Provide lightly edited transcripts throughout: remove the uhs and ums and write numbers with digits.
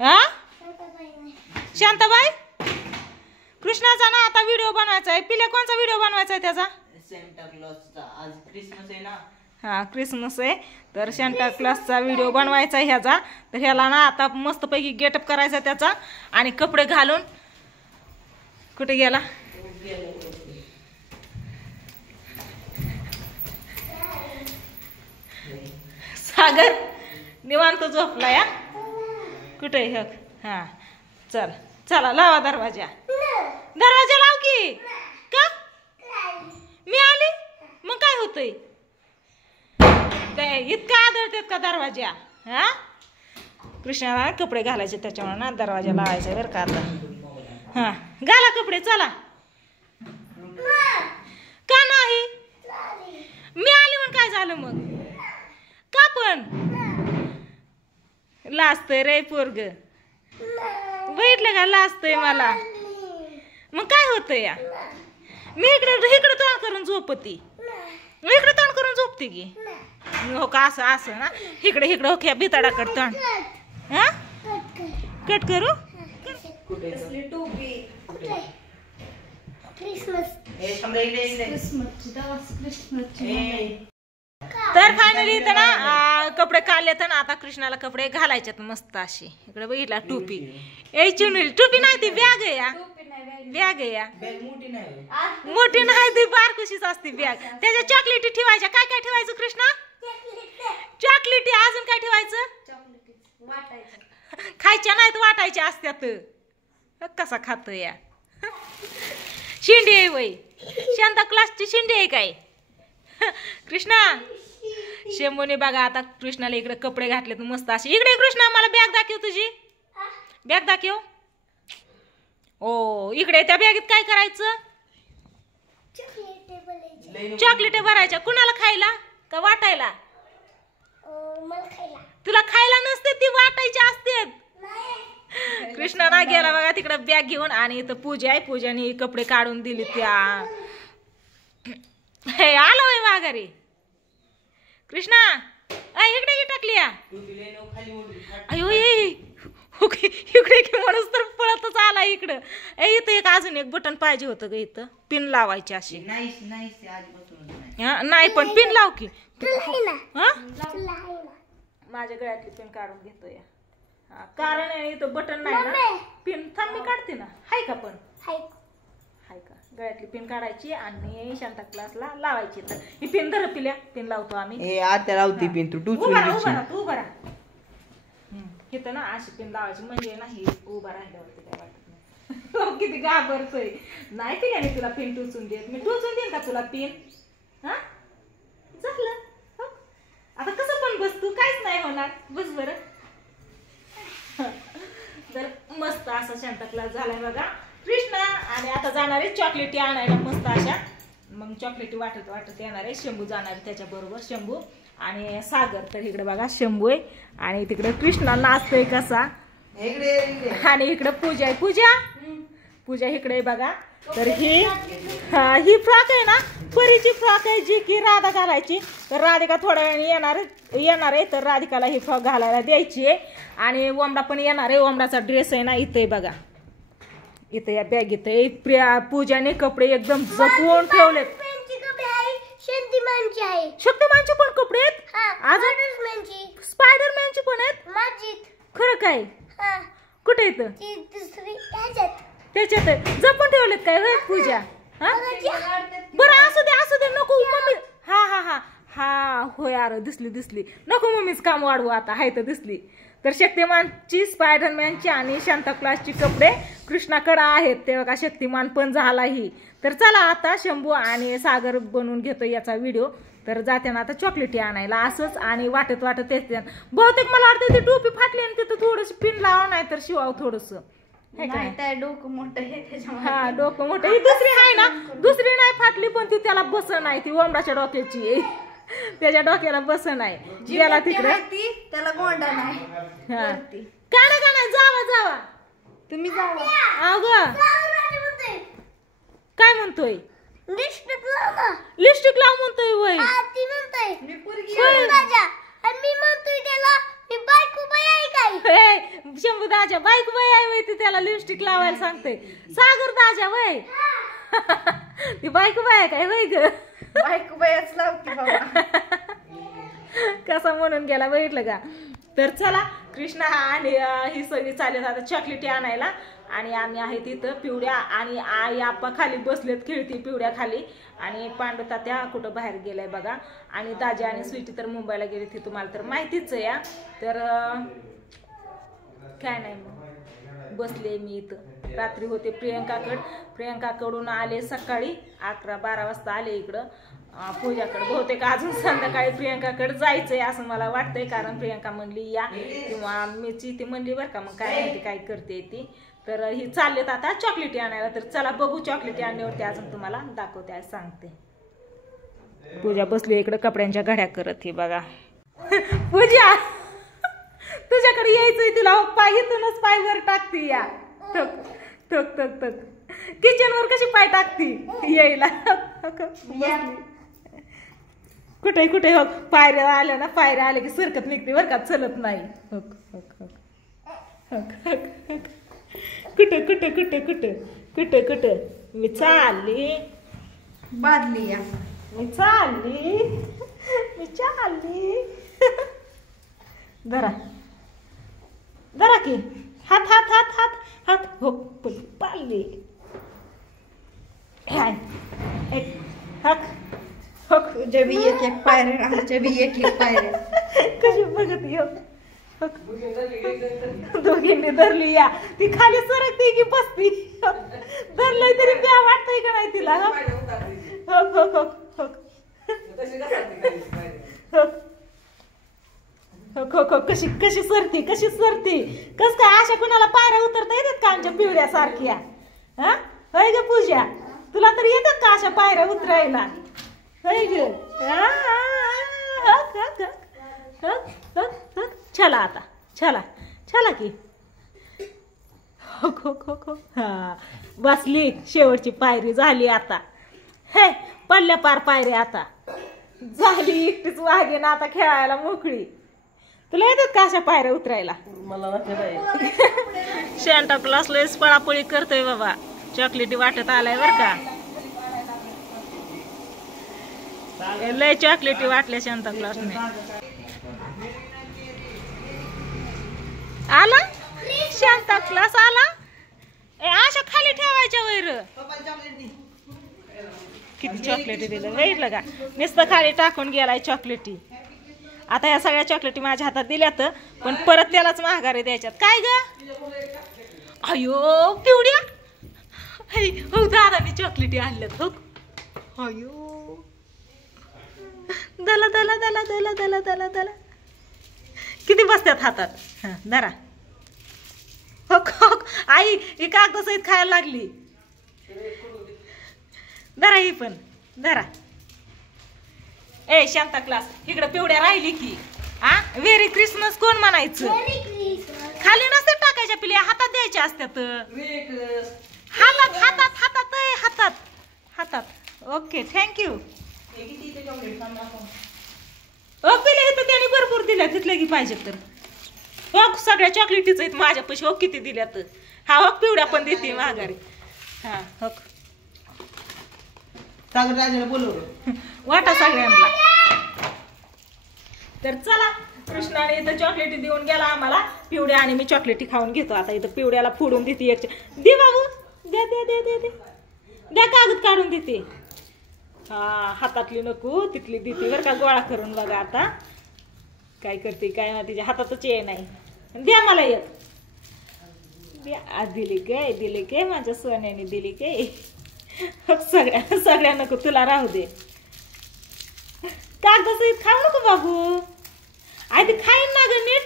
हा शांताबाई कृष्णाचा ना आता व्हिडिओ बनवायचा आहे. पिल्या कोणचा व्हिडिओ बनवायचा आहे त्याचा? सेंटा क्लॉजचा. आज क्रिसमस आहे ना. हा क्रिसमस आहे तर सेंटा क्लॉजचा व्हिडिओ बनवायचा आहे ह्याचा. तर ह्याला ना आता मस्तपैकी गेटअप करायचा त्याचा आणि कपडे घालून. कुठे गेला सागर? निवांत झोपला या. कुठे हे? हा चल चला लावा दरवाजा. दरवाजा लाव की. का मी आली मग काय होतंय? काय इतका आदळतात का दरवाजा? हा कृष्णाला कपडे घालायचे त्याच्यामुळे ना दरवाजा लावायचा बरं का आता. हा घाला कपडे चला. का नाही मी आली म्हणून काय झालं मग? का पण लाजतंय रे पोरग? बघितलं का लाजतंय मला. मग काय होतं या? मी इकडे इकडे तोंड करून झोपती. इकडे तोंड करून झोपते की. हो का असं असं ना इकडे इकडे ओके बिताडाकड तोंड. हा कट करू. तर फायनली इथं ना कपडे काढले तर ना आता कृष्णाला कपडे घालायच्यात मस्त अशी. इकडे बघितला टोपी. ए चिवणी टोपी नाही ती बॅग आहे या. बॅग आहे या. मोठी नाही ती बारकुशीच असते बॅग. त्याच्या चॉकलेटी ठेवायच्या. काय काय ठेवायचं कृष्णा? चॉकलेटी. अजून काय ठेवायचं? खायच्या नाहीत वाटायच्या असत्यात. कसा खातो या? शिंडी आहे वय. शांता क्लासची शिंडी आहे काय? कृष्णा शंभूने बघा आता कृष्णाला इकडे कपडे घातले तर मस्त असे. इकडे कृष्णा मला बॅग दाखव तुझी. बॅग दाखव. ओ इकडे त्या बॅगेत काय करायचं? चॉकलेट भरायच्या. कुणाला खायला का वाटायला? तुला खायला नसते ती वाटायची असते. कृष्णा ना गेला बघा तिकडे बॅग घेऊन आणि इथं पूजा आहे. पूजाने कपडे काढून दिली त्या. हे आलो आहे माघारी. कृष्णा इकडे टाकली या. अयो इकडे की माणूस तर पळतच आला इकडं. इथं एक अजून एक बटन पाहिजे होतं ग. इथं पिन लावायची अशी. नाही पण पिन लाव की. माझ्या गळ्यातली पिन काढून घेतो या. कारण इथं बटन नाही ना. पिन थांब मी काढते ना. हाय का पण? हाय का? गळ्यातली पिन काढायची आणि शांता क्लासला लावायची. तर ही पिन धर पिल्या. पिन लावतो आम्ही. आता लावते पिन. तू तू बरा इथं ना अशी पिन लावायची म्हणजे नाही उभा राहिल्यावरती काय वाटत नाही. किती घाबरतोय. नाही पिल्याने तुला पिन टुचून देत. मी टुचून देईन का तुला पिन? हा झालं. आता कसं पण बस तू. काहीच नाही होणार. बस बरं. तर मस्त असा शांता क्लास झालाय बघा कृष्णा. आणि आता जाणार आहे चॉकलेटी आणायला मस्त अशा. मग चॉकलेटी वाटत वाटत येणार आहे. शंभू जाणार आहे त्याच्या बरोबर. शंभू आणि सागर. तर इकडे बघा शंभू आहे आणि तिकडे कृष्णा नाचतोय कसा. आणि इकडे पूजा आहे. पूजा इकडे बघा. तर ही फ्रॉक आहे ना परीची फ्रॉक आहे जी की राधा घालायची. तर राधिका थोड्या वेळाने येणार आहे. तर राधिकाला ही फ्रॉक घालायला द्यायची आहे. आणि ओमडा पण येणार आहे. ओमडाचा ड्रेस आहे ना इथे बघा. इथे या बॅग इथे पूजाने कपडे एकदम जपून ठेवलेत. शक्तिमानचे पण कपडे आहेत. स्पायडरमॅनचे पण आहेत. खरं काय? कुठे येतं? त्याच्यात जपून ठेवलेत काय होय पूजा? बरं असू दे नको मम्मी. हा होय अरे दिसली नको मम्मीच काम वाढवू आता. हाय तर दिसली. तर शक्तिमानची स्पायडरमॅनची आणि शांता क्लासची कपडे कृष्णाकडे आहेत. ते बघा शक्तिमान पण झाला ही. तर चला आता शंभू आणि सागर बनवून घेतो याचा व्हिडिओ. तर जाते ना आता चॉकलेटी आणायला असंच. आणि वाटत येते. बहुतेक मला वाटतं ती टोपी फाटली आणि तिथं थोडस पिन लावा नाही तर शिवाव थोडस. डोकं मोठं आहे. हा डोकं मोठं. ही दुसरी आहे ना. दुसरी नाही फाटली पण ती त्याला बस नाही. ती ओमडाच्या डोक्याची आहे. त्याच्या डोक्याला बस नाही. गेला तिकडे त्याला गोंडा नाही. काढा जावा तुम्ही जावा. अगं काय म्हणतोय? लिपस्टिक लाव म्हणतोय वय. शंभू दाजा बायको बाई आहे वय ती त्याला लिपस्टिक लावायला सांगते सागर दाजा वय ती बायको बाय काय वय ग बायको बायच लावते बाबा कसा म्हणून गेला बघितलं का. तर चला कृष्णा आणि ही सगळी चालत आता चॉकलेटी आणायला आणि आम्ही आहे तिथं पिवड्या आणि आई आप्पा खाली बसलेत खेळती पिवड्या खाली आणि पांडू तात्या कुठं बाहेर गेलाय बघा आणि दाजी आणि स्वीटी तर मुंबईला गेली ती तुम्हाला तर माहितीच आहे या. तर काय नाही मग बसले मी इथं रात्री होते प्रियंकाकडून आले सकाळी 11-12 वाजता आले इकडं पूजाकडे. बहुतेक अजून संध्याकाळी प्रियंकाकडे जायचंय असं मला वाटतंय कारण प्रियंका म्हणली या किंवा मीची ती म्हणली बरं का. मग काय माहिती काय करते ती. तर ही चाललेत आता चॉकलेटी आणायला. तर चला बघू चॉकलेटी आणल्यावरती अजून तुम्हाला दाखवते आज सांगते. पूजा बसली इकडं कपड्यांच्या घड्या करत ही बघा. पूजा तुझ्याकडे यायचंय तिला पाय इथूनच पाय वर टाकती या टक टक टक टक किचन वर कशी पाय टाकती यायला कुठे कुठे हो पायऱ्या आल्या ना पायऱ्या आल्या की सरकत निघते बरं का चलत नाही. कुठं कुठं कुठं कुठं कुठं कुठं मी चालली बादली या मी चालली धरा धरा की हात हात हात हात हात हो पाळली एक हाक हो तुझ्या बी एक एक पायऱ्या आमच्या बी एक एक पायऱ्या कशी बघत येऊ दोघींनी धरली या ती खाली सरकते की बसती धरलंय तरी त्या वाटतंय का नाही तिला कशी कशी सरती कशी सरती कस काय अशा कुणाला पायऱ्या उतरता येतात का आमच्या पिवड्या सारख्या. हा होय ग पूजा तुला तर येतात का अशा पायऱ्या उतरायला होय ग. चला आता चला चला की हा बसली शेवटची पायरी झाली आता. हे पडल्या पार पायरी आता झाली एकटीच वाघे ना आता खेळायला मोकळी. तुला येतात का अशा पायऱ्या उतरायला. मला शांता क्लास लयच पळापळी करतोय बाबा चॉकलेटी वाटत आलाय बर का. लय चॉकलेटी वाटल्या शांता क्लासने. आला शांता क्लास आला अशा खाली ठेवायच्या वैर किती चॉकलेटी दिलं बघितलं का नुसतं खाली टाकून गेलाय चॉकलेटी. आता या सगळ्या चॉकलेटी माझ्या हातात दिल्यात पण परत त्यालाच महागारी द्यायच्यात काय ग. अयो पिवड्या हो दादानी चॉकलेटी आणल्यात हो अयो दला दला दला दला दला दला दला किती बसत्यात हातात. हा धरा हो आई ही कागद सहित खायला लागली. धरा ही पण धरा. ए शांता क्लास इकडे पिवड्या राहिली की हा व्हेरी क्रिसमस कोण म्हणायचं. खाली नसते टाकायच्या पिल्या हातात द्यायच्या असत्यात हातात हातात हातात हातात हातात. Okay thank you. पिल्या इथं त्याने भरपूर दिल्या तिथल्या की पाहिजे तर हो सगळ्या चॉकलेटीच आहेत माझ्यापाशी हो किती दिल्यात. हा हो पिवड्या पण देते माघारी. हा हो वाटा सगळ्यांना. तर चला कृष्णाने इथं चॉकलेटी देऊन गेला आम्हाला पिवड्या आणि मी चॉकलेटी खाऊन घेतो आता. इथं पिवड्याला फोडून देते एक दे बाबू द्या द्या द्या द्या द्या द्या कागद काढून देते. हा हातातली नको तिथली देते बरं का गोळा करून बघा आता काय करते काय ना तिच्या हातातच ये नाही. द्या मला एक द्या दिली काय माझ्या सोन्याने दिली काय सगळ्या नको तुला राहू दे. कागद सहित खाऊ नको बाबू आई ते खाईन ना ग नीट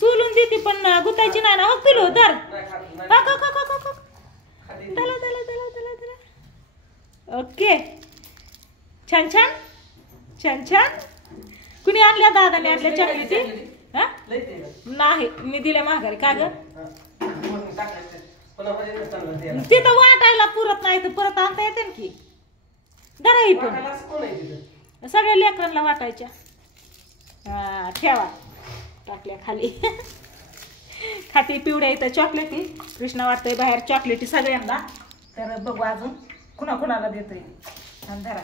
सोलून देते पण गुतायची नाही ना. हो पिलो धर दला दला दला दला दला. ओके छान छान छान छान. कुणी आणल्या दादाने आणल्या चॉकलेटी. हा नाही मी दिल्या माघारी का ग तिथं वाटायला पुरत नाही तर परत आणता येते की. धरा ही पण सगळ्या लेकरांना वाटायच्या. हा ठेवा टाकल्या खाली. खाती पिवड्या इथं चॉकलेटी. कृष्णा वाटतंय बाहेर चॉकलेटी सगळ्यांना. तर बघू अजून कुणाकुणाला देतोय. आणि धरा